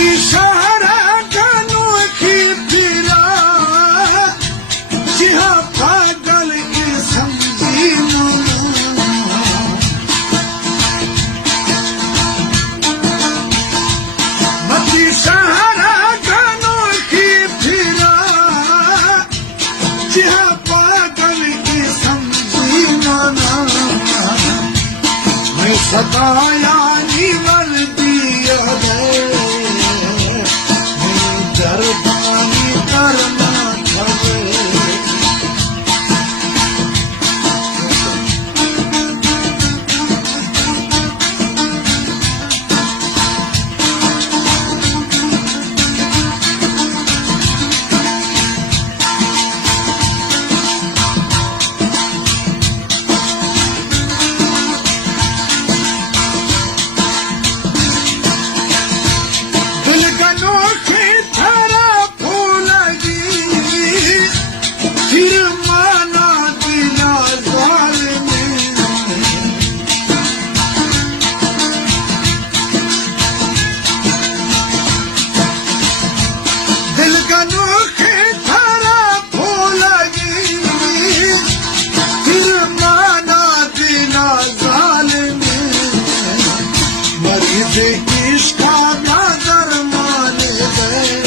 शहरा कानों की फिरा जिहा पागल की समझी मती शहरा कानों की फिरा जिहा पागल की समझी माना मैं सताया नीवन दिया गए दरबानी करना छवे इसका नजर मान गए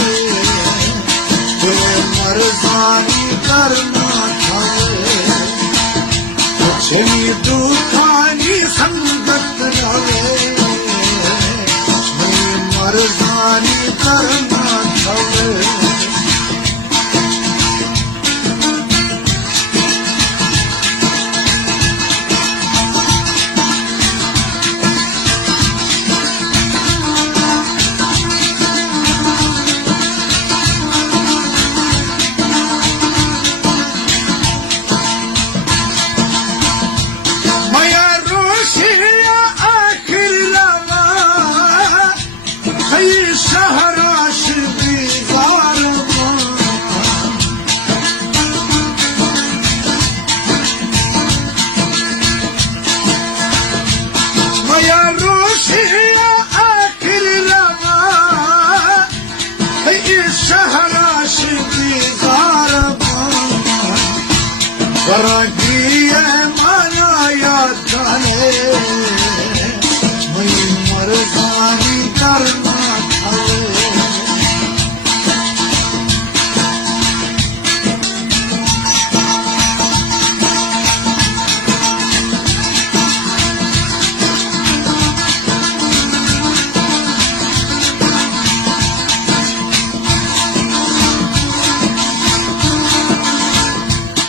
मरजानी करना छे दुखानी संगत रहे मरजानी करना छे माया याद मैं मरजान